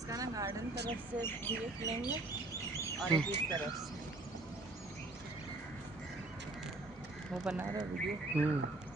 इसका ना गार्डन तरफ से देख लेंगे और हम्म, एक इस तरफ से वो बना रहा वीडियो। हम्म।